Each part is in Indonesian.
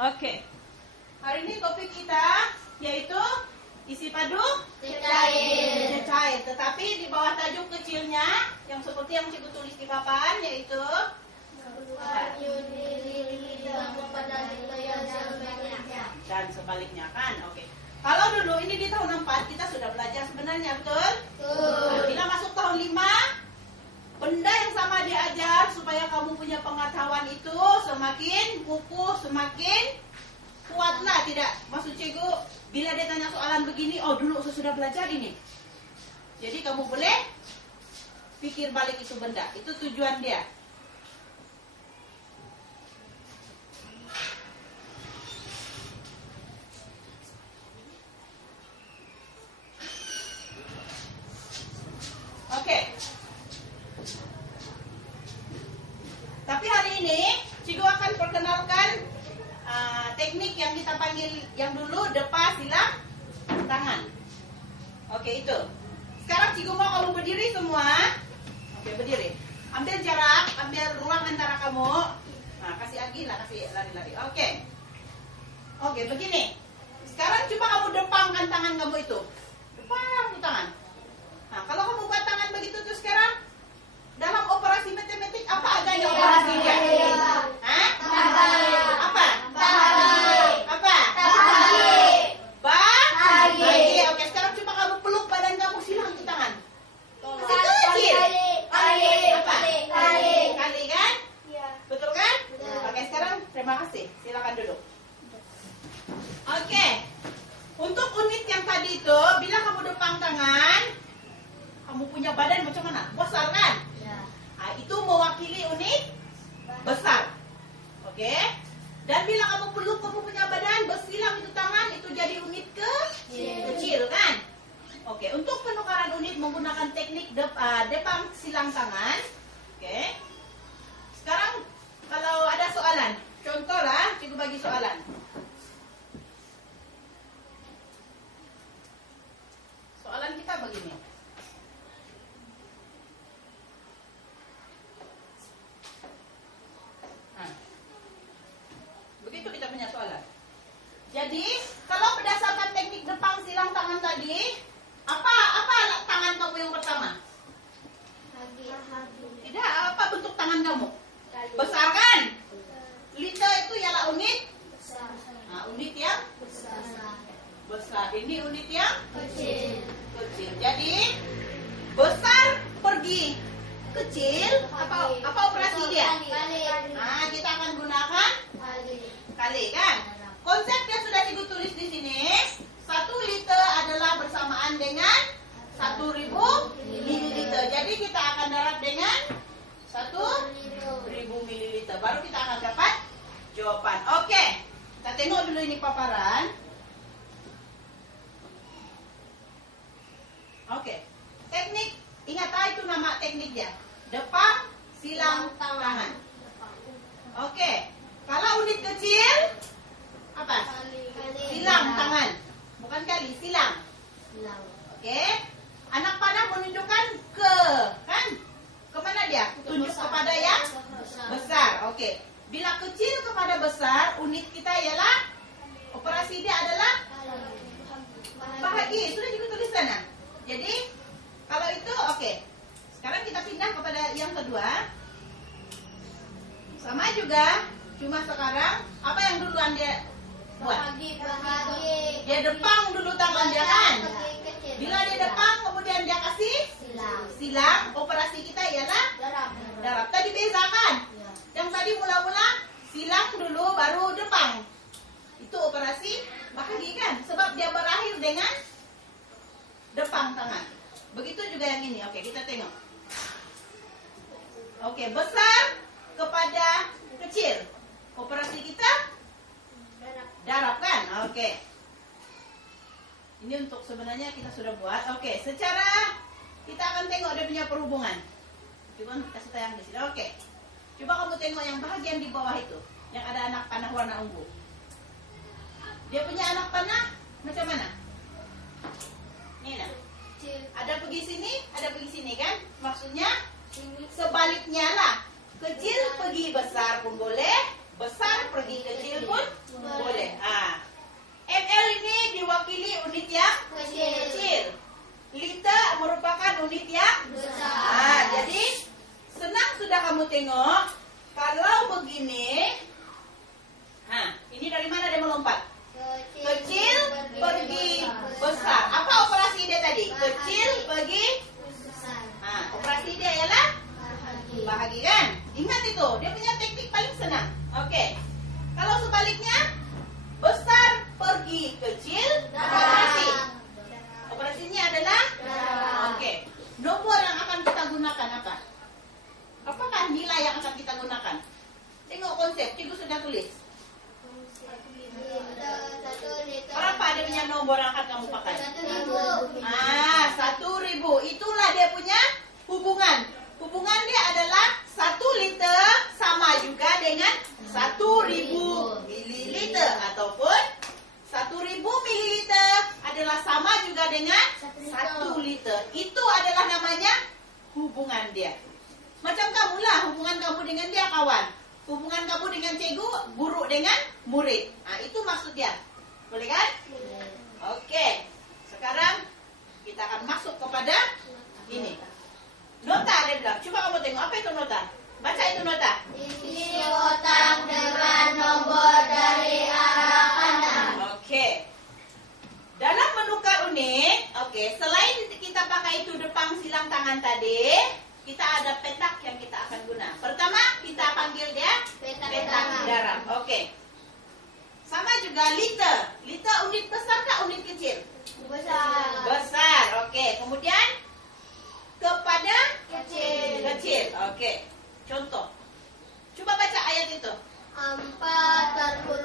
Oke. Hari ini topik kita yaitu isi padu cecair. Tetapi di bawah tajuk kecilnya yang seperti yang Cikgu tulis di papan yaitu dan sebaliknya kan. Oke. Kalau dulu ini di tahun 4 kita sudah belajar sebenarnya, betul? Nah, bila masuk tahun 5 benda yang sama diajar supaya kamu punya pengetahuan itu semakin kukuh, semakin kuatlah, tidak? Maksud Cikgu, bila dia tanya soalan begini, oh dulu saya sudah belajar ini. Jadi kamu boleh pikir balik itu benda, itu tujuan dia. Oke. Tapi hari ini Cikgu akan perkenalkan teknik yang kita panggil yang dulu depa silang tangan. Oke, itu. Sekarang Cikgu mau kamu berdiri semua. Oke, berdiri. Ambil jarak, ambil ruang antara kamu. Nah, kasih agi lah, kasih lari-lari. Oke, begini. Sekarang coba kamu depangkan tangan kamu itu. Depang tuh tangan. Nah, kalau kamu buat tangan begitu tuh sekarang dalam operasi matematik apa adanya operasinya? Hah? Apa? Bagi. Oke, sekarang coba kamu peluk badan kamu, silang tuh tangan. Masih kecil. Kali kan? Betul kan? Oke, sekarang terima kasih. Silakan duduk. Oke. Untuk unit yang tadi itu, bila kamu depang tangan, kamu punya badan macam mana? Besar kan? Nah, itu mewakili unit besar. Oke? Dan bila kamu peluk kamu punya badan, bersilang itu tangan, itu jadi unit kecil kan? Oke, untuk penukaran unit menggunakan teknik depang silang tangan. Oke? Sekarang kalau ada soalan, contoh lah, Cikgu bagi soalan. Soalan kita begini. Begitu kita punya soalan. Jadi, kalau berdasarkan teknik depang silang tangan tadi, apa tangan kamu yang pertama? Tidak, apa bentuk tangan kamu? Besar kan? Lita itu ialah unit Nah, unit yang besar. Ini unit yang kecil. Jadi, besar pergi kecil, apa operasi dia? Nah, kita akan gunakan kali kan? Konsepnya sudah Cikgu tulis di sini. 1 liter adalah bersamaan dengan 1.000 mililiter. Jadi kita akan darab dengan 1.000 mililiter. Baru kita akan dapat jawaban. Oke, kita tengok dulu ini paparan. Oke, teknik, ingat itu nama tekniknya. Depang silang tangan. Oke. Kalau unit kecil, apa? Silang tangan. Bukan kali, silang. Oke. Anak panah menunjukkan ke, kan? Kemana dia? Tunjuk kepada yang besar. Oke. Bila kecil kepada besar, unit kita ialah, operasi dia adalah bahagi. Sudah juga tulis sana. Jadi, kalau itu, oke. Sekarang kita pindah kepada yang kedua. Sama juga. Cuma sekarang, apa yang duluan dia buat? Dia depang dulu tangan dia kan? Bila dia depang, kemudian dia kasih silang. Operasi kita ialah darab. Tadi beza kan? Yang tadi mula-mula silang dulu, baru depang. Itu operasi bahagi kan? Sebab dia berakhir dengan depang tangan. Begitu juga yang ini. Oke, kita tengok. Oke, besar kepada kecil. Operasi kita darab kan? Oke. Ini untuk sebenarnya kita sudah buat. Oke, secara kita akan tengok dia punya perhubungan. Coba kasih tayang di sini. Oke. Coba kamu tengok yang bahagian di bawah itu, yang ada anak panah warna ungu. Dia punya anak panah macam mana? Ini nah. Ada pergi sini, ada pergi sini kan? Maksudnya sebaliknya lah. Kecil pergi besar pun boleh, besar pergi kecil pun tengok, kalau begini, ini dari mana dia melompat? Kecil pergi besar. Apa operasi dia tadi? Kecil pergi besar. Operasi dia ialah bahagi kan? Ingat itu, dia punya teknik paling senang. Oke. Kalau sebaliknya, besar pergi kecil, operasi. Operasinya adalah oke. Nomor yang akan kita gunakan apa? Apakah nilai yang akan kita gunakan? Tengok konsep, cikgu sudah tulis. Berapa dia punya nomor yang akan kamu pakai? 1.000. Itulah dia punya hubungan. Hubungan dia adalah 1 liter sama juga dengan 1.000 mililiter. Ataupun 1.000 mililiter adalah sama juga dengan 1 liter. Itu adalah namanya hubungan dia. Macam kamulah hubungan kamu dengan dia, kawan. Hubungan kamu dengan cikgu, guru dengan murid. Itu maksud dia. Boleh kan? Oke. Sekarang kita akan masuk kepada ini. Nota dia bilang. Coba kamu tengok apa itu nota. Baca itu nota. Isi kotak dengan nomor dari arah kanan. Oke. Dalam menukar unit, selain kita pakai itu depan silang tangan tadi, kita ada petak yang kita akan guna. Pertama, kita panggil dia petak darab. Oke. Sama juga liter. Liter unit besar kah unit kecil? Besar. Besar. Oke. Kemudian kepada Kecil. kecil. Oke. Contoh. Coba baca ayat itu. 4,8,14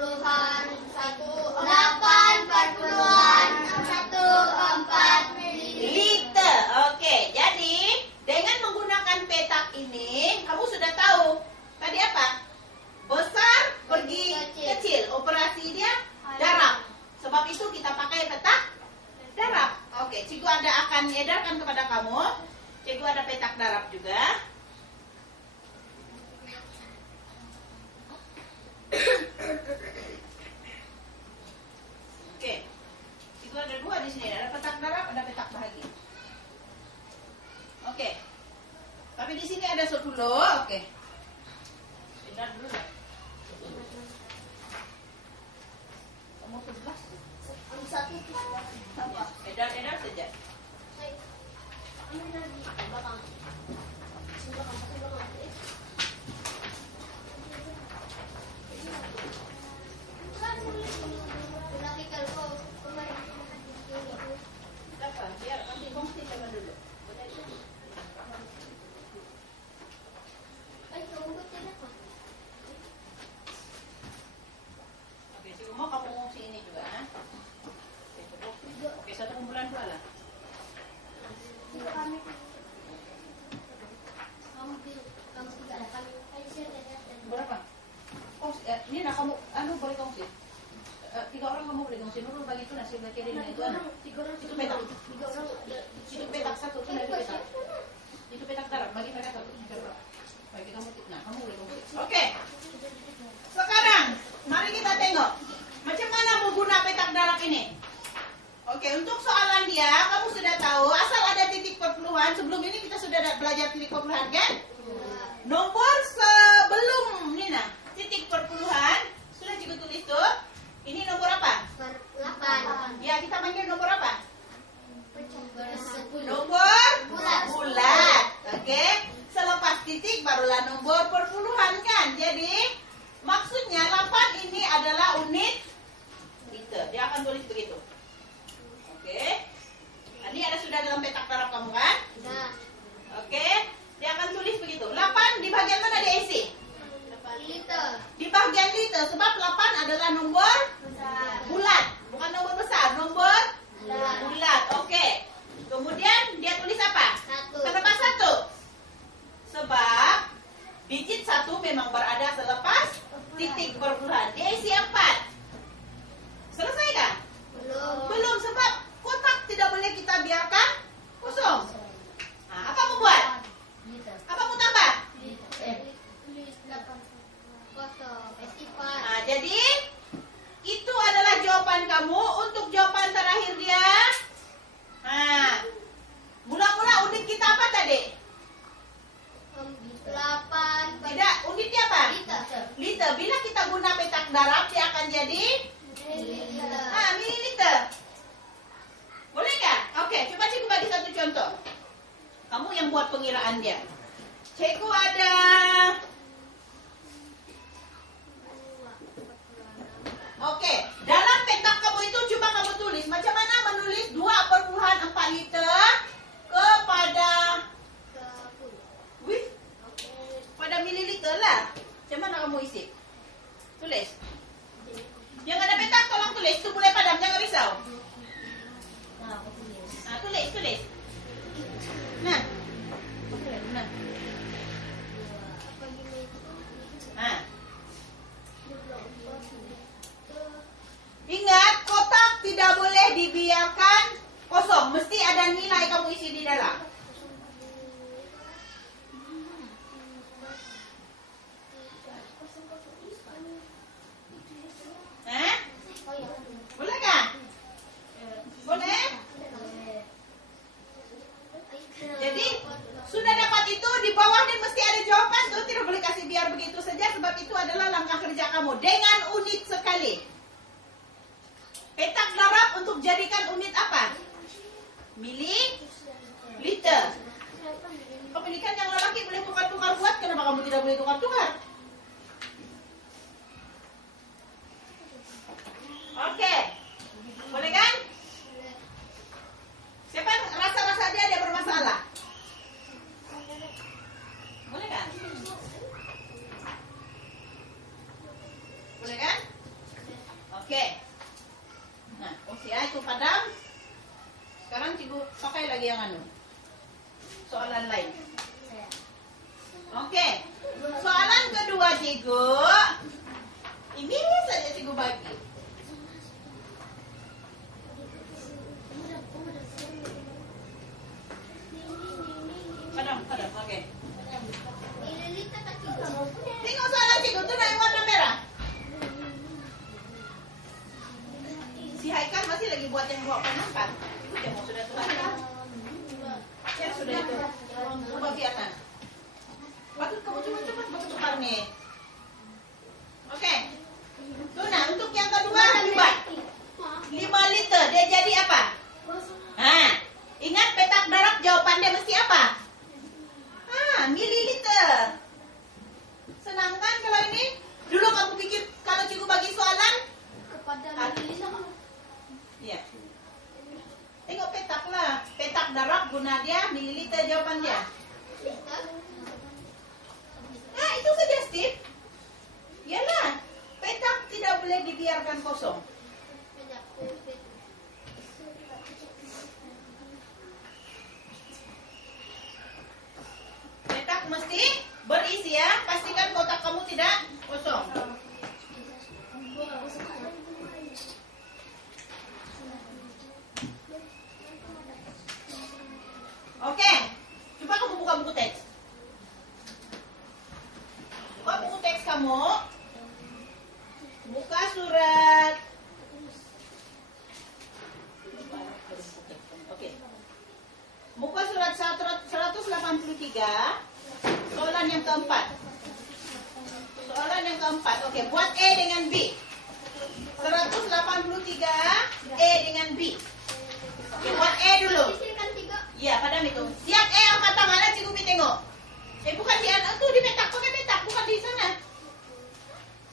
Liter. Oke. Jadi dengan menggunakan petak ini, kamu sudah tahu tadi apa? Besar pergi kecil. Operasi dia darab. Sebab itu kita pakai petak darab. Oke, cikgu akan edarkan kepada kamu. Cikgu ada petak darab juga. Oke. Cikgu ada 2 di sini. Ada petak darab, ada petak bahagi. Oke. Tapi di sini ada 10. Oke. Edar dulu deh. Kamu 11. Apa? Edar saja. Apa? Biar nanti kongsi sama dulu. Oke, cikgu mau kamu ngungsi ini juga. Oke, 1 kumpulan 2 lah. Berapa? Ini nak kamu, boleh kongsi. 3 orang kamu boleh kongsi. Nurul bagi itu nasi bagi dia itu itu petak. Itu petak 1 itu dari petak. Itu petak darab bagi mereka 1. Bagi kamu. Nah, kamu boleh kongsi. Oke. Sekarang mari kita tengok macam mana menggunakan petak darab ini. Oke, untuk soalan dia, kamu sudah tahu asal ada titik perpuluhan. Sebelum ini kita sudah belajar titik perpuluhan kan? Nomor sebelum Nina, titik perpuluhan sudah cikgu tulis tuh. Ini nomor apa? 8. Ya, kita panggil nomor apa? 10. Nomor bulat. Oke. Selepas titik barulah nomor perpuluhan kan? Jadi maksudnya 8 ini adalah unit liter. Dia akan tulis begitu. Oke. Ini ada sudah dalam petak darab kamu kan? Nah, Oke. Dia akan tulis begitu. 8 di bagian mana dia isi? liter. Di bagian liter. Sebab 8 adalah nomor Besar. bulat. Bukan nomor besar. Nomor Bulat. bulat. Oke. Kemudian dia tulis apa? 1. Kenapa 1? Sebab digit 1 memang berada selepas titik perpuluhan. Dia isi 4. Selesai kan? Belum, sebab kotak tidak boleh kita biarkan kosong. Nah, apa mau buat? Apa mau tambah? Nah, jadi itu adalah jawaban kamu. Untuk jawaban terakhir dia. Nah, mula-mula unit kita apa tadi? 8 per petak darab, dia akan jadi mililiter. Boleh nggak? Oke, coba cikgu bagi satu contoh. Kamu yang buat pengiraan dia. Cikgu ada dalam petak kamu itu coba kamu tulis macam mana menulis 2,4 liter kepada pada mililiter lah. Macam mana kamu isi? Tulis. Yang ada petak tolong tulis, itu boleh padam, jangan risau. Tulis. Nah. Ingat, kotak tidak boleh dibiarkan kosong. Mesti ada nilai kamu isi di dalam. Boleh kan? Boleh? Jadi, sudah dapat itu, di bawah ini mesti ada jawaban tuh. Tidak boleh kasih biar begitu saja, sebab itu adalah langkah kerja kamu. Dengan unit sekali. Petak darab untuk jadikan unit apa? Mililiter. Kamu ini kan yang lelaki boleh tukar-tukar buat, kenapa kamu tidak boleh tukar-tukar? Oke. Boleh kan? Siapa rasa-rasa dia bermasalah? Boleh kan? Boleh kan? Oke. Nah, usia itu padam. Sekarang cikgu pakai lagi yang soalan lain. Oke. Soalan kedua cikgu. Ini saja cikgu bagi. Padam, oke. Tengok soalan cikgu tuh yang warna merah. Si Haikal masih lagi buat yang bawa penampan. Itu dia mau sudah selesai. Ya sudah itu. Coba biarkan. Waktu kamu cepat tukar nih. Oke. Tuh nah, untuk yang kedua hebat. 5 liter dia jadi apa? Nah, ingat petak darab jawabannya mesti apa? Mililiter. Senang kan kalau ini? Dulu kamu pikir kalau cikgu bagi soalan kepada mililiter. Iya. Tengok petak lah. Petak darab guna dia mililiter jawaban dia. Nah, itu saja Steve. Yalah, petak tidak boleh dibiarkan kosong. Petak mesti berisi ya. Pastikan kotak kamu tidak kosong. Oke, coba kamu buka buku teks. Buka buku teks kamu. Buka surat. Oke. Buka surat 183. Soalan yang keempat. Oke, buat E dengan B. 183 E dengan B. Oke, buat E dulu. Iya, padam itu. Siap angkat tangan, cikgu tengok. Bukan di anak tuh, di petak, pakai petak, bukan di sana.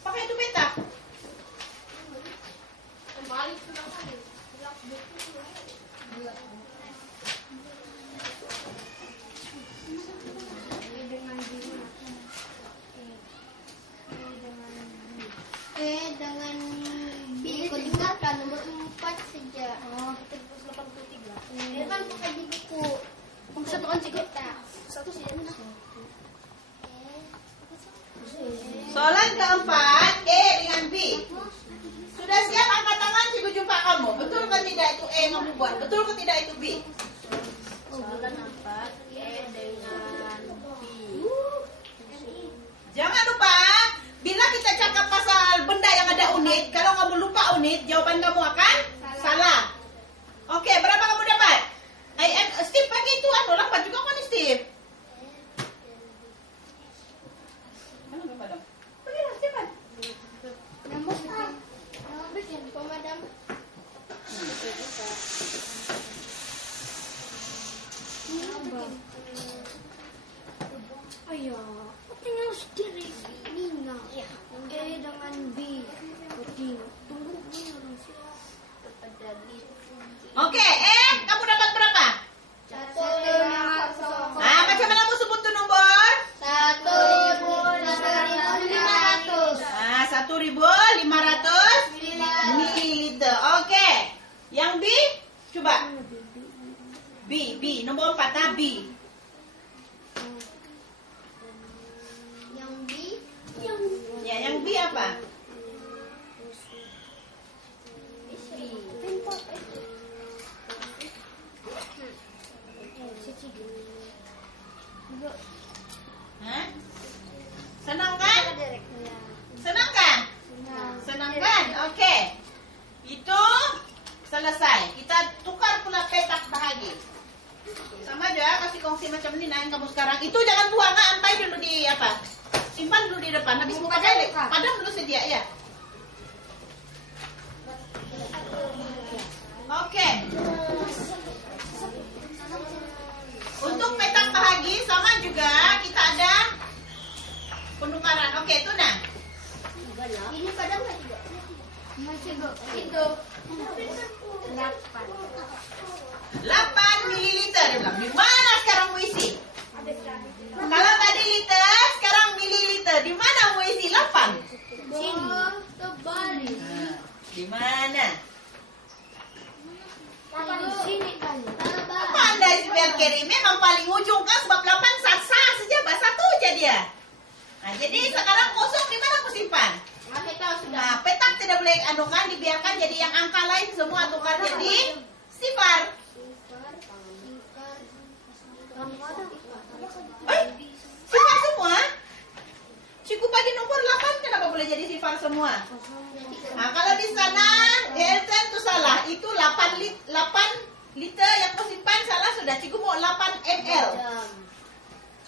Pakai itu petak. Dengan B ikutkan nomor 4 saja. 183. Dia kan pakai di buku. Satu kan cikgu. Satu saja. Soalan keempat, E dengan B. Sudah siap angkat tangan, cikgu jumpa kamu. Betul ke tidak itu E yang kamu buat? Betul ke tidak itu B? Soalan 4, E dengan B. Jangan lupa, bila kita cakap pasal benda yang ada unit, kalau kamu lupa unit, jawaban kamu akan salah. Oke, berapa kamu dapat? Steve pagi itu lambat juga kan Steve? Mana berapa dong? Pergilah cepat. Yang B, coba. B, nomor 4 nah B. Yang B. Ya, yang B apa? Hah? Senang kan? Senang kan? Senang kan? Oke. Itu selesai. Kita tukar pula petak bahagi. Sama aja kasih kongsi macam ini nah yang kamu sekarang. Itu jangan buang, ampai dulu di apa? Simpan dulu di depan. Habis mau pakai, padam dulu sedia ya. Oke. Untuk petak bahagi sama juga kita ada penukaran. Oke, itu nah. Ini padam nggak juga? Masih itu 8 mililiter. Dia bilang, di mana sekarang mau isi? Kalau tadi liter, sekarang mililiter. Di mana mau isi? 8. sini. Terbalik. Nah, di mana? Di sini kan. Pandai biar kiri. Memang paling ujung kan sebab 8 sah saja, satu aja dia. Nah, jadi sekarang kosong di mana aku simpan? Nah, petak tidak boleh anukan, dibiarkan jadi yang angka lain semua tukar jadi sifar. Sifar semua? Cukup bagi nomor 8 kenapa boleh jadi sifar semua? Nah, kalau di sana Elton itu salah. Itu 8 liter yang kau simpan salah sudah. Cukup mau 8 ml.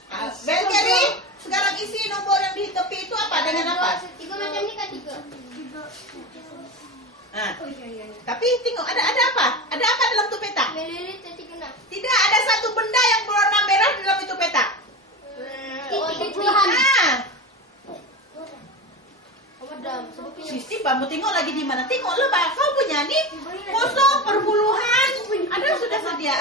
Nah, Belkeri, sekarang isi nomor yang di tepi itu apa? Dengan apa? 3 macam ni kan 3. Nah, tapi tengok ada apa? Ada apa dalam tu petak? Mililiter 36. Tidak ada satu benda yang berwarna merah dalam itu petak. Nah, Sisi, kamu tengok lagi di mana? Tengoklah, Pak. Kau punya nih kosong perpuluhan. Ada sudah sedia.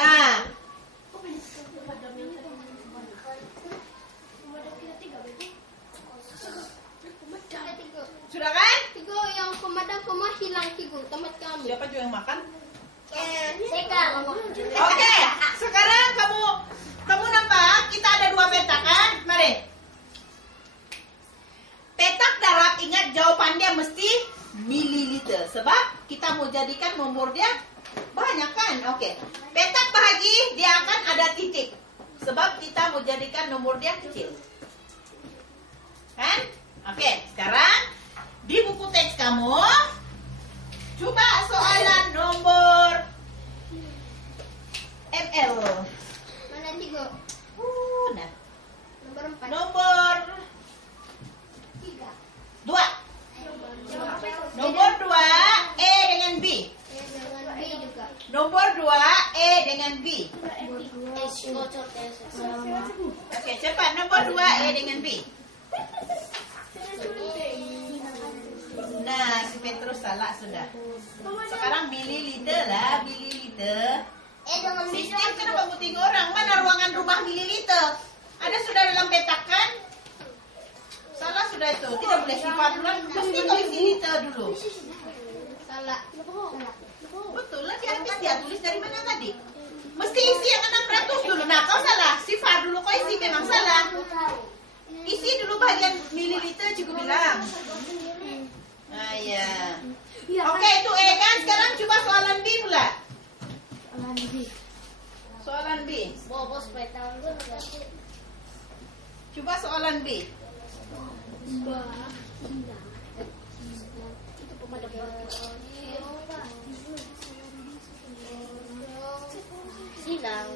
Sudah kan? 3 yang pemadam koma hilang 3 tempat kami. Siapa juga yang makan? Sekarang. Oke, sekarang kamu nampak kita ada 2 petak kan? Mari. Petak darab, ingat jawabannya mesti mililiter. Sebab kita mau jadikan nomor dia banyak kan? Oke. Petak bahagi dia akan ada titik. Sebab kita mau jadikan nomor dia kecil. Kan? Oke, sekarang di buku teks kamu coba soalan nomor ML. Mana 3? Nah. Nomor 4. Nomor 2. Nomor 2 E dengan B. Dengan B juga. Nomor 2 E dengan B. Oke, cepat nomor 2 E dengan B. Nah, si Petrus salah sudah. Sekarang mililiter lah, mililiter. Sistem kenapa kamu tengok orang? Mana ruangan rumah mililiter? Ada sudah dalam petak kan? Salah sudah itu. Tidak boleh sifat dulu. Mesti kau isi liter dulu. Salah. Betul lah, dia tulis dari mana tadi? Mesti isi yang 600 dulu. Nah, kau salah. Sifar dulu, kau isi memang salah. Isi dulu bagian mililiter cukup bilang. Nah, ya. Oke, itu E kan. Sekarang coba soalan B pula. Soalan B. Coba soalan B. Hilang.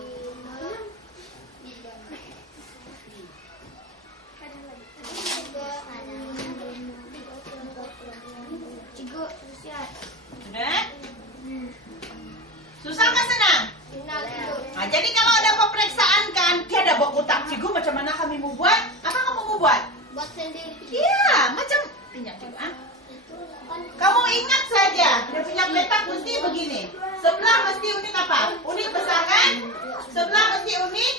Sudah? Susah kan senang? Nah, jadi kalau ada peperiksaan kan, dia ada buku tak cigu macam mana kami mau buat? Apa kamu mau buat? Buat sendiri. Iya, macam pinjam cigu. Kamu ingat saja, dia punya petak mesti begini. Sebelah mesti unit apa? Unit besar kan? Sebelah mesti unit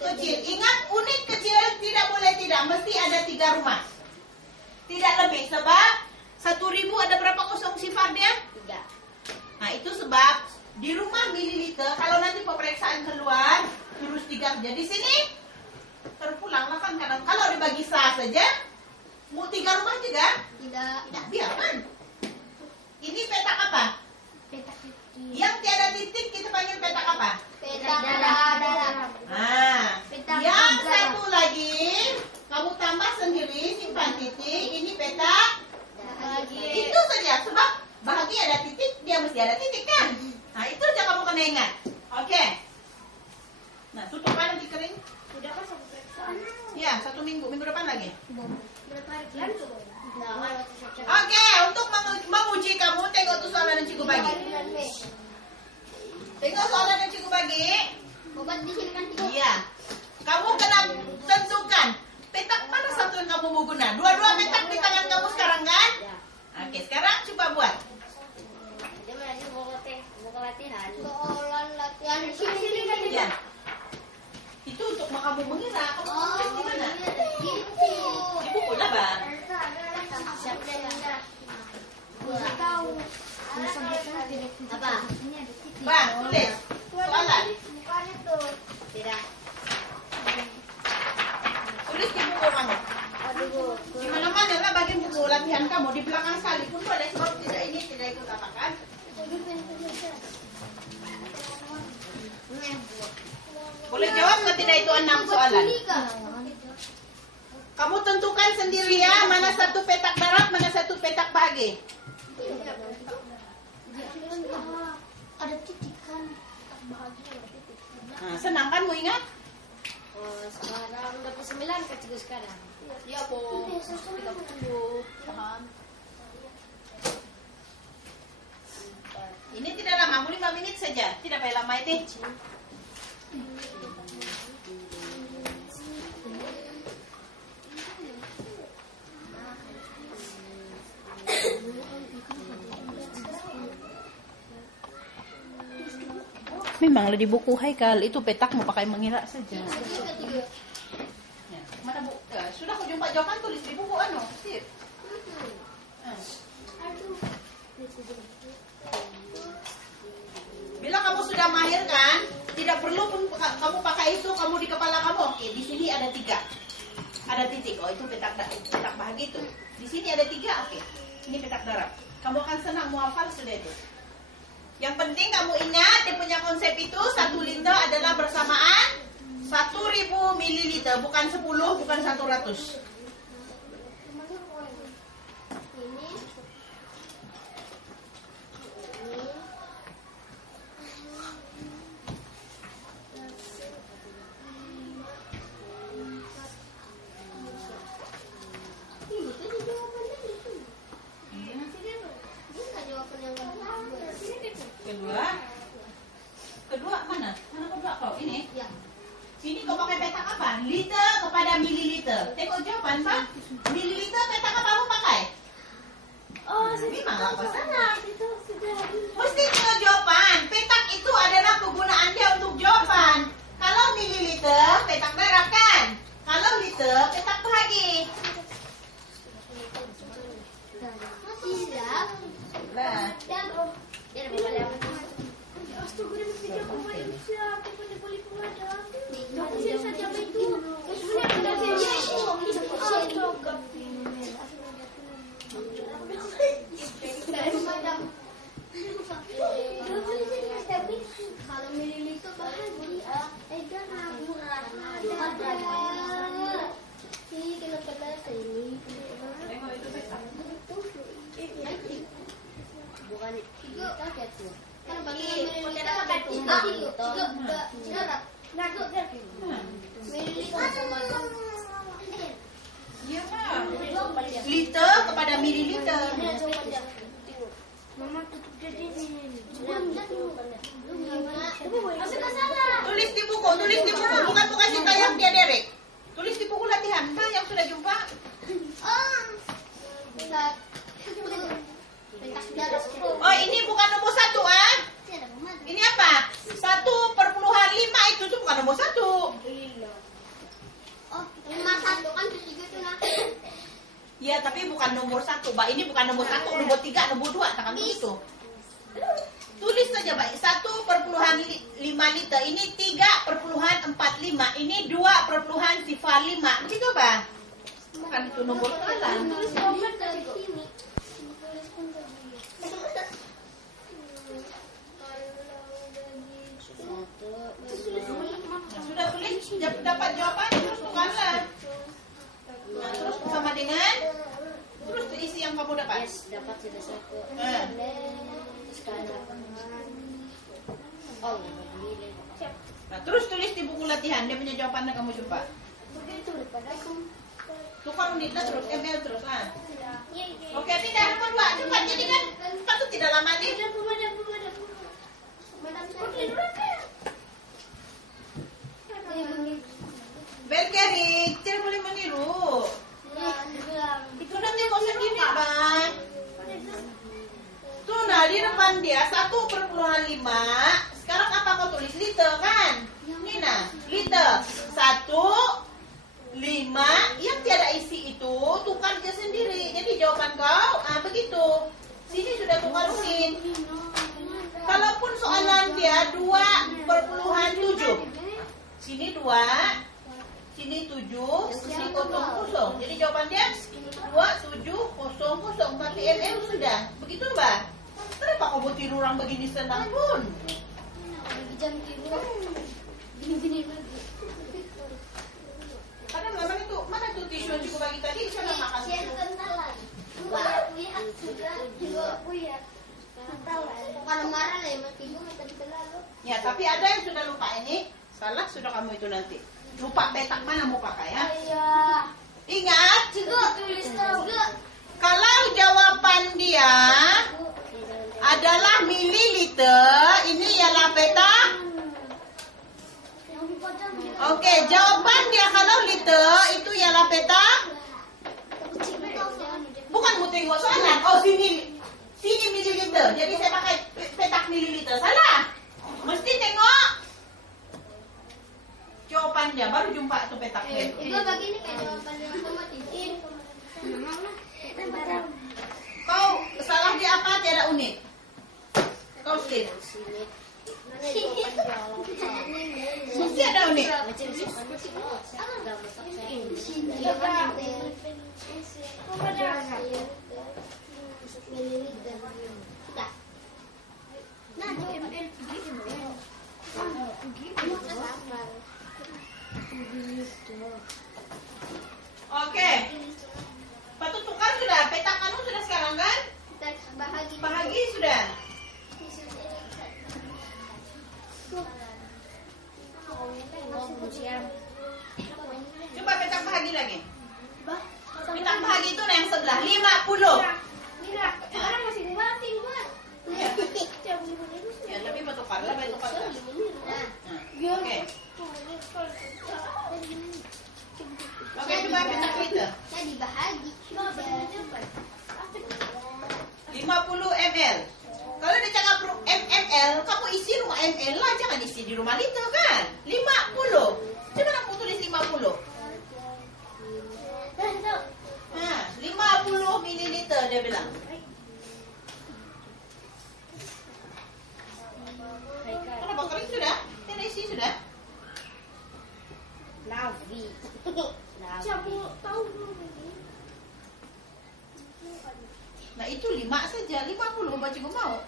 kecil. Ingat, unit kecil tidak boleh tidak, mesti ada 3 rumah. Tidak lebih, sebab 1000 ada berapa kosong sifar dia? 3. Nah, itu sebab di rumah mililiter, kalau nanti pemeriksaan keluar, terus dikerja di sini, terpulang lah kan kadang. Kalau dibagi sah saja, mau 3 rumah juga? Tidak. Biarkan. Ini petak apa? Petak kecil. Yang tiada titik kita panggil petak apa? Petak darat. Nah, Petak yang darat. satu lagi, kamu tambah sendiri, simpan titik, ini petak. Itu saja, sebab bahagia ada titik, dia mesti ada titik kan? Nah, itu aja kamu kena ingat. Oke. Nah, tutupkan nanti kering. Sudah kan satu periksaan? Ya, 1 minggu, minggu depan lagi. Berapa hari lalu? Oke, untuk menguji kamu, tengok tuh soalan yang cikgu bagi. Tengok soalan yang cikgu bagi. Obat di sini kan 3. Iya. Kamu kena tentukan petak mana satu yang kamu mau guna. Dua-dua petak di tangan kamu sekarang kan? Oke, sekarang coba buat. Soalan latihan di sini kan Ya. Itu untuk kamu mengira. Kamu tulis di mana? Gitu. Di buku lah, Bang. Siapa yang tahu? Apa? Bang, tulis. Soalan. Bukan itu. Tidak. Tulis di buku kamu. Aduh. Di mana-mana lah bagian buku latihan kamu. Di belakang sekalipun tuh ada sebab tidak ini, tidak ikut apa kan? Boleh jawab nggak tidak itu 6 soalan? Kamu tentukan sendiri ya, mana satu petak darat, mana satu petak bahagi. Ada titik kan? Bahagia titik. Nah, senang kan mau ingat? Sekarang 29 kan cikgu sekarang. Iya, Bu. 30. Paham. Ini tidak lama, 5 menit saja. Tidak payah lama ini. Memanglah di buku Haikal itu petak mau pakai mengira saja. Ya. Mana bu? Ya, sudah kau jumpa jawaban tulis di buku anu. Sip. Bila kamu sudah mahir kan, tidak perlu pun kamu pakai itu, kamu di kepala kamu. Oke, di sini ada 3. Ada titik. Oh, itu petak bahagi itu. Di sini ada 3. Oke. Ini petak darat. Kamu akan senang mau hafal sudah itu. Yang penting kamu ingat dia punya konsep itu 1 liter adalah bersamaan 1000 ml, bukan 10, bukan 100. Kedua mana? Mana kedua kau? Ini? Ya. Sini kau pakai petak apa? Liter kepada mililiter. Tengok jawaban, Pak. Mililiter petak apa kamu pakai? Oh, memang apa sana? Mesti tengok jawaban. Petak itu adalah kegunaan dia untuk jawaban. Kalau mililiter, petak darat kan? Kalau liter, petak bahagi. Tidak. Nah. Kalau mililiter bahagia, murah. Ini kena ini. Bukan tiga kaget tuh. Kan bagi mililiter pakai 3. Mililiter sama Iya, Pak. Liter kepada mililiter. Mama tutup jadi ini. Tulis di buku, bukan kasih tayang dia Derek. Tulis di buku latihan, Pak, yang sudah jumpa. Oh, ini bukan nomor 1, ah? Ini apa? 1/5 itu tuh bukan nomor 1. Oh, nomor 1 kan 3 itu nah. Ya, tapi bukan nomor 1, Mbak. Ini bukan nomor 1, nomor 3, nomor 2, tangan tulis tuh. Tulis coba 1,5 liter. Ini 3,45. Ini 2,5. Begitu, Bah? Bukan itu nomor salah. Tulis nomor dari sini. Sudah tulis, dapat jawaban, terus tukarlah. Nah, terus sama dengan terus isi yang kamu dapat. Dapat sudah satu. Nah, terus tulis di buku latihan dia punya jawabannya, kamu coba. Tukar unitnya terus, ML terus lah. Oke, tidak nomor 2. Cepat, jadi kan patut tidak lama nih. Berkeri, tidak boleh meniru. Itu nanti kok sendiri, Bang. Tuh, nah di depan dia 1,5. Sekarang apa kau tulis? Liter kan? Ini nah, liter 1,5 yang tiada isi itu tukar dia sendiri. Jadi jawaban kau, begitu. Sini sudah tukar unit. Kalaupun soalan dia 2,7. Sini 2, sini 7, sini 0,0. Jadi jawaban dia 2,700. Tapi ml sudah. Begitu, Mbak? Kenapa kau buat tiru orang begini senang pun? Gini lagi. Karena memang itu, mana tuh tisu yang cukup bagi tadi? Saya nggak makan tisu. Kalau marah lah, mati gue minta terlalu. Ya, tapi ada yang sudah lupa ini. Salah sudah kamu itu nanti. Lupa petak mana mau pakai ya? Ayah. Ingat, Tulis juga. kalau jawaban dia adalah mililiter, ini ialah petak. Oke, jawaban dia kalau liter itu ialah petak. Bukan mau tengok soalan. Oh, sini mililiter. Jadi saya pakai petak mililiter. Salah. Mesti tengok jawabannya, baru jumpa tuh petaknya. Gue begini kayak jawaban yang sama titik. Kau salah di apa? Tiada unit. Kau skip. Mesti ada unit. Oke. Patut tukar sudah. Petak anu sudah sekarang kan? Bahagi sudah. Coba petak bahagi lagi. Petak bahagi itu yang sebelah 50. Sekarang masih mati gue. Ya, tapi bertukar lah, bertukar lah. Oke. Oke, coba petak liter. Saya dibahagi. 50 ml. Kalau dia cakap ml, kamu isi rumah ml lah, jangan isi di rumah liter kan? 50. Coba aku tulis 50. Nah, 50 mililiter dia bilang. Kenapa kering sudah? Tiada isi sudah? Lavi. Siapa tahu dulu. Nah itu 5 saja, 50 baca gue mau.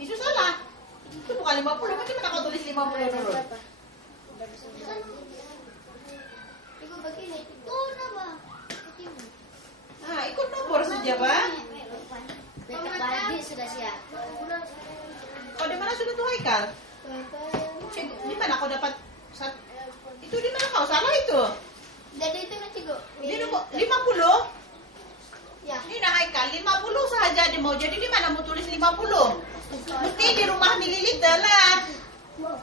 Itu salah. Itu bukan 50, macam mana kau tulis 50 dulu? Ibu begini. Oh, nama. Nah, ikut nomor saja, Bang. Petak bahagi sudah siap. Kau di mana sudah tuh Haikal? Di mana kau dapat itu di mana kau salah itu? Jadi itu nanti gue. Di nomor 50. Ya. Ini nak Haikal 50 saja dia mau. Jadi di mana mau tulis 50? Mesti di rumah mililiter lah. 50.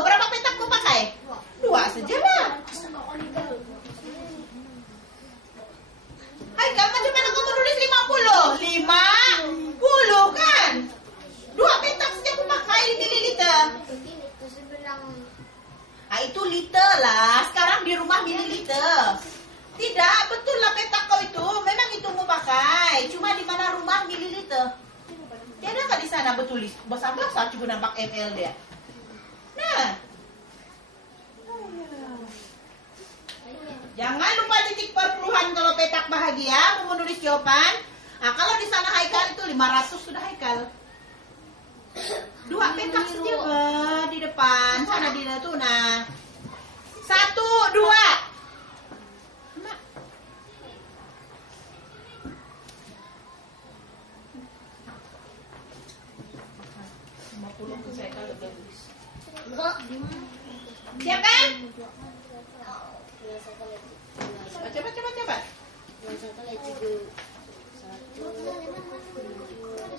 Berapa petak mau pakai? 2 saja lah. Haikal macam mana kamu tulis 50? 50 kan? 2 petak saja mau pakai mililiter. Begini terus bilang. Ah itu liter lah. Sekarang di rumah mililiter. Tidak, betul lah petak kau itu. Memang itu mau pakai. Cuma di mana rumah mililiter. Tiada kah di sana bertulis besar-besar juga nampak ML dia. Nah, jangan lupa titik perpuluhan kalau petak bahagia mau menulis jawaban. Nah, kalau di sana Haikal itu 500 sudah Haikal. 2 petak saja di depan sana di itu. Nah, 1, 2. Mak. Siapa? Coba.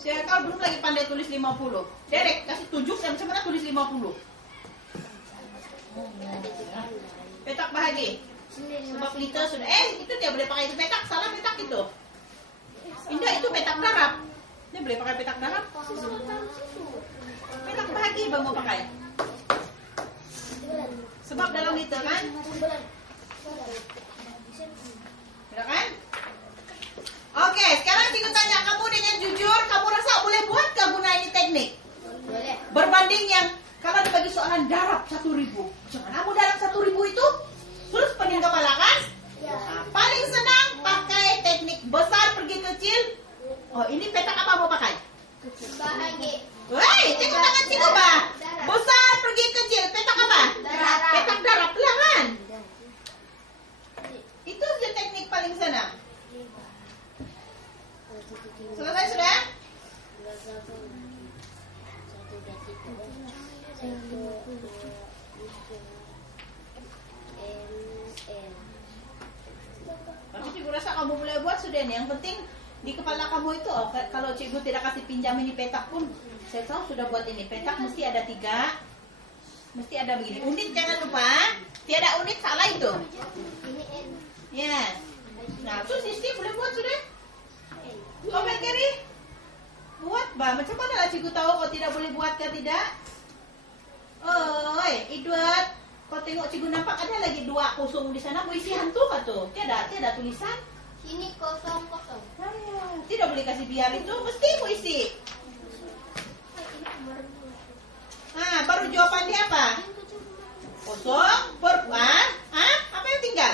Saya kau belum lagi pandai tulis 50. Derek kasih 7 dan macam mana tulis 50. Petak bahagia. Sebab liter sudah. Itu dia boleh pakai itu petak. Salah petak itu. Indah itu petak darab. Dia boleh pakai petak darab. Petak bahagia bang mau pakai. Sebab dalam liter kan. Sudah kan? Oke, sekarang cikgu tanya kamu dengan jujur, kamu rasa boleh buat gak guna ini teknik? Boleh. Berbanding yang kalau dibagi soalan darab 1.000. Jangan kamu dalam 1.000 itu terus pening kepala kan? Ya. Nah, paling senang pakai teknik besar pergi kecil. Oh, ini petak apa mau pakai? Bahagia. Woi, tengok tangan cikgu bah. Besar pergi kecil, petak apa? Darab. Petak darab lah kan? Itu saja teknik paling senang. Selesai sudah? Tapi cikgu rasa kamu boleh buat sudah nih. Yang penting di kepala kamu itu, kalau cikgu tidak kasih pinjam ini petak pun, saya tahu sudah buat ini. Petak mesti ada 3, mesti ada begini. Unit jangan lupa, tiada unit salah itu. Ya. Nah, terus isi boleh buat sudah? Komen kiri. Buat bah, macam mana lah cikgu tahu kau tidak boleh buat ke tidak? Oi, Edward, kau tengok cikgu nampak ada lagi 2 kosong di sana. Mau isi hantu kah tuh? Tiada tulisan. Sini kosong. Tidak boleh kasih biar itu, mesti mau isi. Nah, baru jawaban dia apa? Kosong, apa yang tinggal?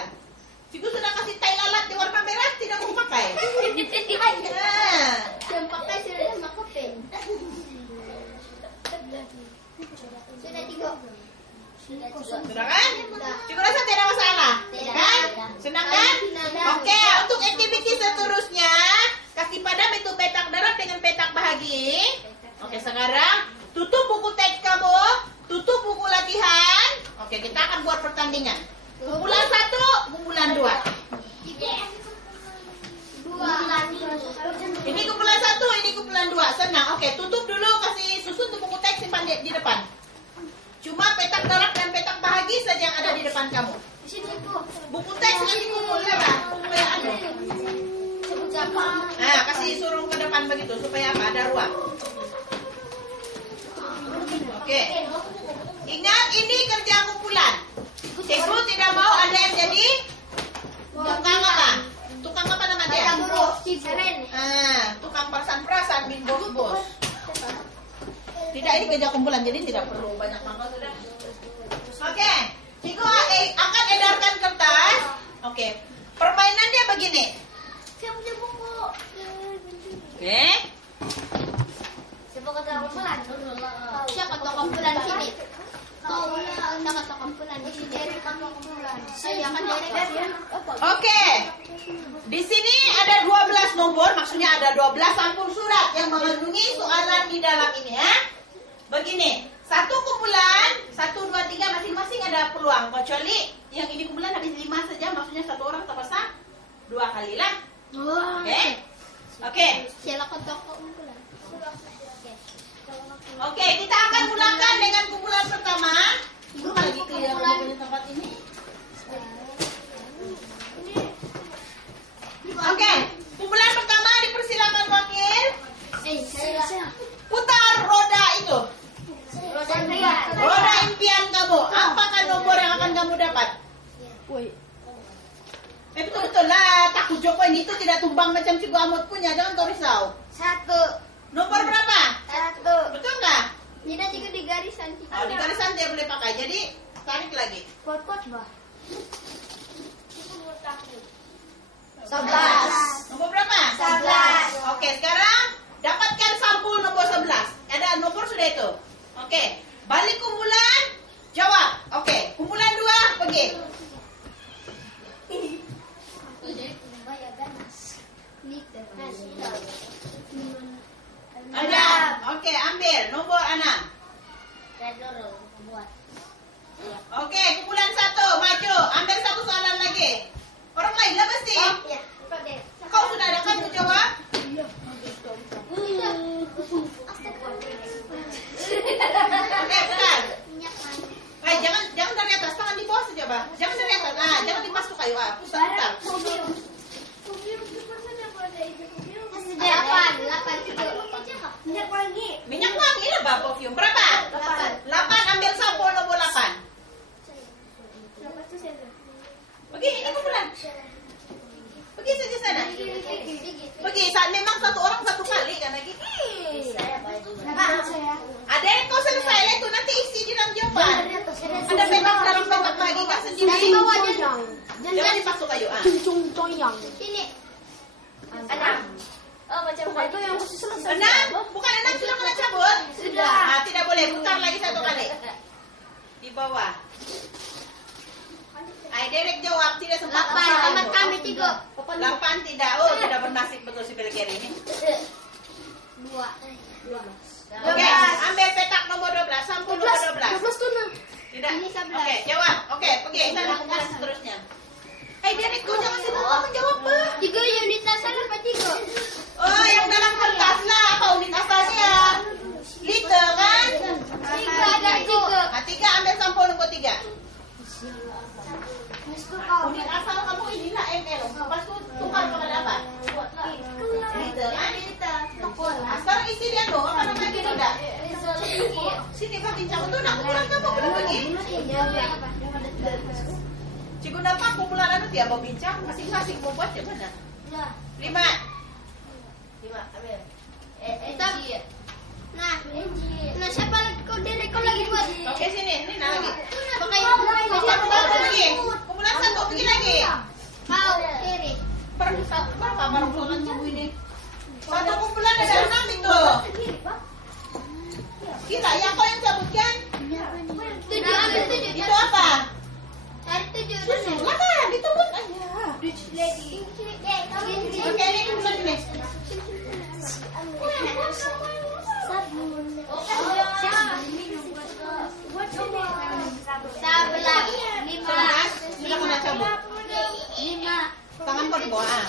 Cikgu sudah kasih tai lalat di warna merah, tidak mau pakai. Nah. Yang pakai sudah pakai pen. Sudah 3. Sudah kan? Cikgu rasa tidak masalah. Tidak. Kan? Senang kan? Senang. Oke, untuk aktiviti seterusnya, kasih padam itu petak darab dengan petak bahagia. Oke, sekarang tutup buku teks kamu, tutup buku latihan. Oke, kita akan buat pertandingan. Kumpulan 1, kumpulan 2. Ini kumpulan 1, ini kumpulan 2. Senang. Oke, tutup dulu, kasih susun tuh buku teks simpan di depan. Cuma petak darab dan petak bahagia saja yang ada di depan kamu. Buku teks nanti kumpulnya lah, supaya ada. Nah, kasih suruh ke depan begitu supaya apa? Ada ruang. Oke. Ingat ini kerja kumpulan. Cikgu tidak mau ada yang jadi tukang apa? Tukang apa nama dia? Tukang perasaan-perasaan bin bos-bos. Tidak, ini kerja kumpulan jadi tidak perlu banyak mangkok sudah. Oke, cikgu akan edarkan kertas. Oke, permainan dia begini. Saya punya buku. Oke. Siapa kata kumpulan? Siapa kata kumpulan sini? Kata kumpulan di sini. Saya kan dari. Oke. Di sini ada 12 nomor, maksudnya ada 12 sampul surat yang mengandungi soalan di dalam ini ya. Begini, satu kumpulan 1, 2, 3 masing-masing ada peluang. Kecuali yang ini kumpulan habis 5 saja, maksudnya satu orang terpaksa 2 kali lah. Oke. Oke. Siapa kata kumpulan? Oke, kita akan mulakan dengan kumpulan pertama. Ibu lagi clear tempat ini. Oke, kumpulan pertama dipersilakan wakil. Saya. Putar roda itu. Roda impian kamu. Apakah nomor yang akan kamu dapat? Betul-betul lah. Takut Joko ini itu tidak tumbang macam Cikgu Amut punya. Jangan kau risau. 1. Nomor berapa? 1. Betul nggak? Tidak juga di garisan. Oh, di garisan dia boleh pakai. Jadi tarik lagi. Kuat-kuat, Bah. 11. Nomor berapa? 11. Oke, sekarang dapatkan sampul nomor 11. Ada nomor sudah itu. Oke, balik kumpulan, jawab. Oke, kumpulan 2 pergi. Ada. Oke, ambil nomor 6. Oke, kumpulan 1 maju. Ambil satu soalan lagi. Orang lain lah pasti. Kau sudah ada kan menjawab? Oke, bentar. Jangan dari atas, tangan di bawah saja, Bah. Jangan dari atas. Ah, jangan dimasuk kayu. Ah, pusat, bentar. 8. Minyak wangi lah, Bah, perfume. Berapa? 8. Ambil sampul nomor 8. Pergi, ini kumpulan. Pergi saja sana. Pergi, saat memang satu orang satu kali kan lagi. Ada yang kau selesai lah itu, nanti isi di dalam jawaban. Ada petak dalam petak lagi kan sendiri. Jangan dipasuk kayu. Ah. Sini. 6. Itu yang mesti selesai. 6, bukan 6 sudah kena cabut. Sudah. Ah, tidak boleh, putar lagi satu kali. Di bawah. Ay, Derek jawab, tidak sempat. 8. Teman kami 3. 8 tidak. Oh, tidak bernasib betul si Belgian ini. 2. Oke, ambil petak nomor 12, sampul nomor 12. 12 tuh nah. Tidak. Ini 11. Oke, jawab. Oke, pergi sana kumpulan seterusnya. Derek, kau jangan sibuk menjawab. 3 unit asal apa 3? Oh, yang dalam kertas lah. Apa unit asalnya? Liter kan? 3 ada 3. Nah, 3 ambil sampul nomor 3. Unit asal kamu inilah ml. Lepas itu tukar kepada apa? Liter kan? Nah, sekarang isi dia tuh. Apa namanya gitu dah? Sini kau bincang betul nak kumpulan kamu belum pergi? Cikgu nampak kumpulan anu dia mau bincang masing-masing mau buat macam mana? 5. Nah siapa lagi kau Derek kau lagi buat? Oke sini, ini nah lagi. Pakai Kumpulan baru lagi. Kumpulan 1 pergi lagi. kau kiri. Berapa baru kumpulan cikgu ini? Satu kumpulan ada 6 itu. Kita yang kau yang cabutkan? 7 ambil 7. Itu apa? Cari 7. Susu lah kan, ditebut aja. Oke, ini kumpulan ini. Sudah kena cabut. 5. Tangan kau di bawah.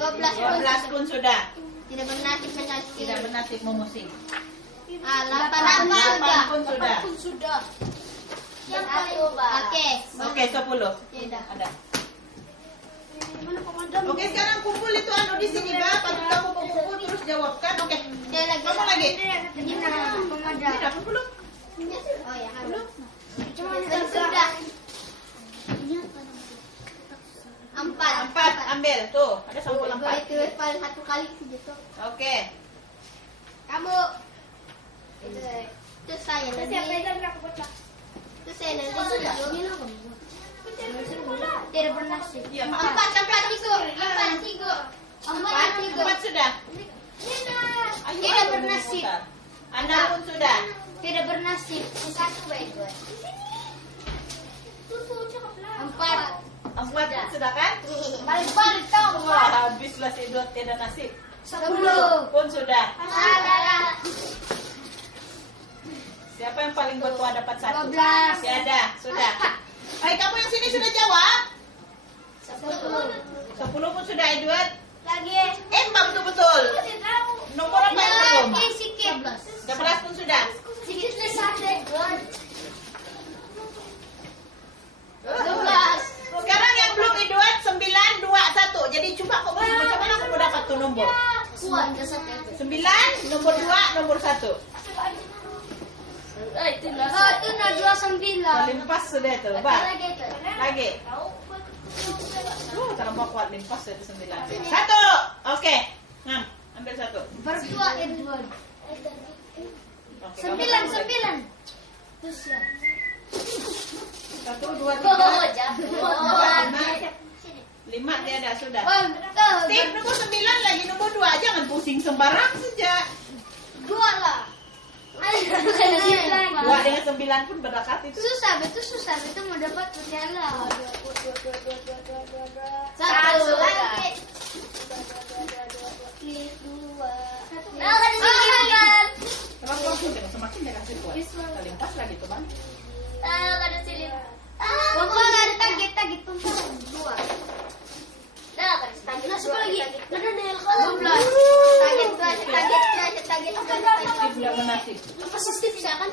12 pun sudah. tidak bernasib Tidak bernasib memusing. 8 pun sudah. sudah. Oke. Oke, 10. Tidak. Ada. Oke, sekarang kumpul itu anu di sini, Mbak. Patut kamu kumpul terus jawabkan. Oke. Kamu lagi. Tidak, belum. Oh ya. Sudah. 4. Ambil. Tuh, ada sampul 4. Itu paling satu kali gitu. Oke. Kamu. Itu saya nanti. Itu saya nanti. Tidak bernasib. Iya, 4 tempat 3. 4 sudah. Ayo, Tidak bernasib. putar. 6 pun sudah. Tidak bernasib. 4. 4 sudah kan? Balik dong. Wah, habislah si Edward tidak nasib. 10. Pun sudah. Salah. Siapa yang paling bertuah dapat 1? 12. Tiada, sudah. Hai, kamu yang sini sudah jawab? 10. 10 pun sudah, Edward. Lagi. Mbak betul-betul. Nomor apa yang belum? Sikit. 11 pun sudah. Sikit lagi. 12. Sekarang yang belum Edward 9, 2, 1. Jadi coba kau macam mana kamu dapat tuh nomor? 9, nomor 2, nomor 1. Itu 29. Limpas sudah itu, Mbak. Lagi. Tahu. Jangan mau kuat limpas itu 9. 1. Oke. Ngam. Ambil satu. Berdua Edward. Oke, 9. Terus ya. 1, 2, 3, Oh, jatuh. 4, 5. 5 tiada sudah. Betul. Steve nomor 9 lagi, nomor 2 jangan pusing sembarang saja. 2 lah. Ayo. 2 dengan 9 pun berdekat itu. Susah, betul mau dapat berjalan. 1 Satu. lagi. 2. Nah, kan disimpan. Kalau langsung tengok semakin dia kasih kuat. Paling pas lagi tuh bang. Ah, kan disilip. Pokoknya ada target tumpah 2. Nah, kan disimpan. Nah, satu lagi. Ada nail color. 12. Target. Steve tidak menasib. Apa sistem saya kan?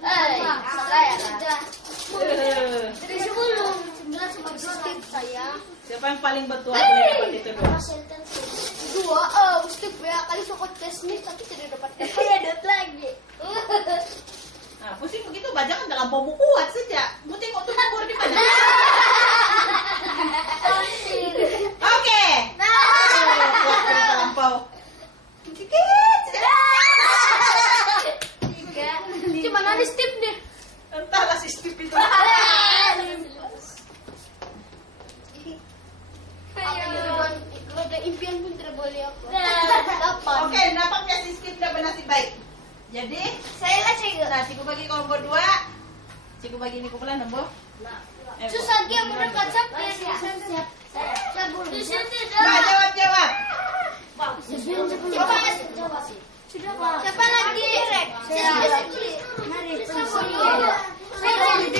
Saya kan. Dari 10. 9 sama sistem saya. Siapa yang paling bertuah boleh dapat itu 2. Steve ya kali sokot tes nih tapi tidak dapat. Saya dot lagi. Nah, pusing begitu jangan terlampau kuat saja. Mau tengok tuh nomor di mana. Oke. Kuat terlampau. Cuma ada Steve deh. Entahlah si Steve itu. Kalau ada impian pun tidak boleh apa. Dapat. Oke, nampaknya si Steve tidak bernasib baik. Jadi, Saya lah cikgu. nah, Ciku bagi kau nomor 2. Ciku bagi ini kumpulan nombor. Susah dia mendapat sampai. Mbak, jawab. Siapa lagi?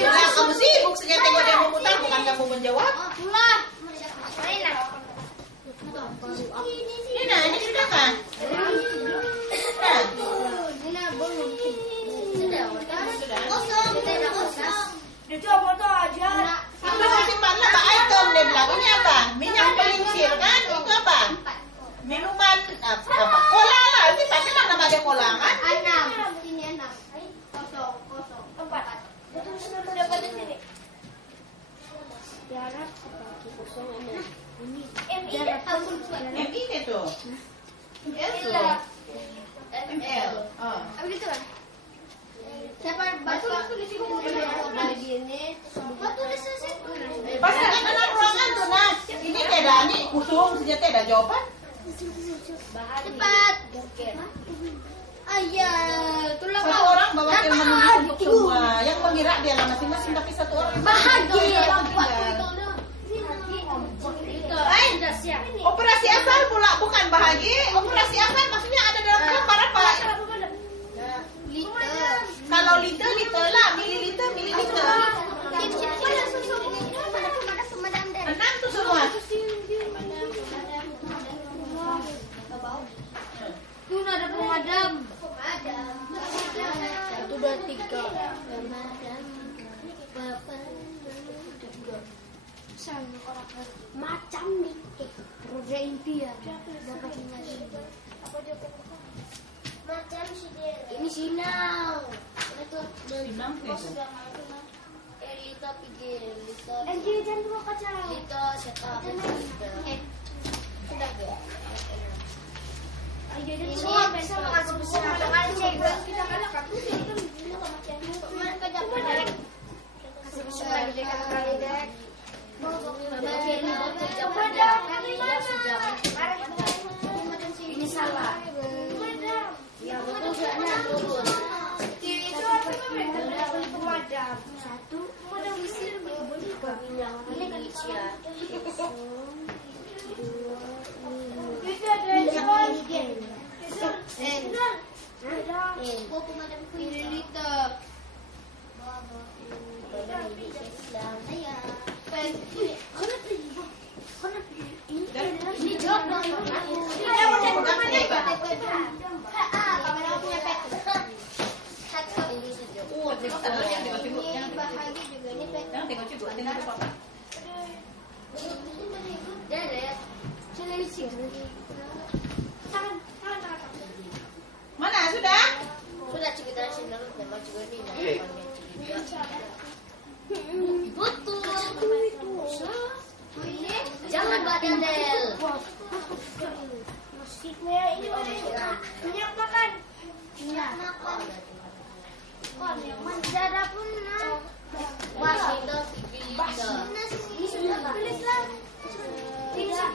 Nah, kamu sibuk saja tengok dia memutar, bukan kamu menjawab. Pulang. Ini sudah kan? Itu apa tuh aja? Itu simpanlah Pak item dia bilang ini apa? Minyak pelincir kan? Itu apa? Minuman apa? Cola lah. Ini pakai mana nama dia cola kan? 6. Ini 6. Kosong. 4. Dapat di sini. Jarak kosong ini. Yang ini tuh. ML tuh. ML. Oh. Begitu kan? Siapa batu tulis ini? Batu tulis Pasti kan dalam ruangan tuh Nas. Ini tidak ini kosong saja tidak jawaban. Cepat. Ayah, tulang Satu orang bawa yang menulis untuk semua. Yang mengira dia lah masing-masing tapi satu orang. bahagia. Operasi asal pula bukan bahagia. Operasi asal maksudnya ada dalam gambar apa? Kalau liter lah, mililiter. 6 tuh semua. Tuh ada pemadam. 1, 2, 3. Macam nih. Roda impian. Dapat Macam si dia. ini sinau. Itu Sinau itu. Elita pikir. Dia jangan dulu kaca. Elita setup. Sudah gak? Ini semua besok masuk besar aja. Kita kalah kartu sih. Kemarin kerja pendek. Kasih besar lagi dekat kali dek. Ini salah. Ya betul soalnya turun. Itu apa namanya? Pemadam. 1. Pemadam mesin Ini kan Isya. Itu ada yang Oh, pemadam mililiter. Ini jawab dong. Ini bahagia juga ini pet. Jangan tengok juga, tengok papa. Mana sudah? Sudah cerita sini memang juga ini. Betul. Ini jangan badel. ini minyak makan. Minyak makan. Kon yang mana? Ada pun nah. Mas itu pilih Ini sudah tulis lah. Tidak.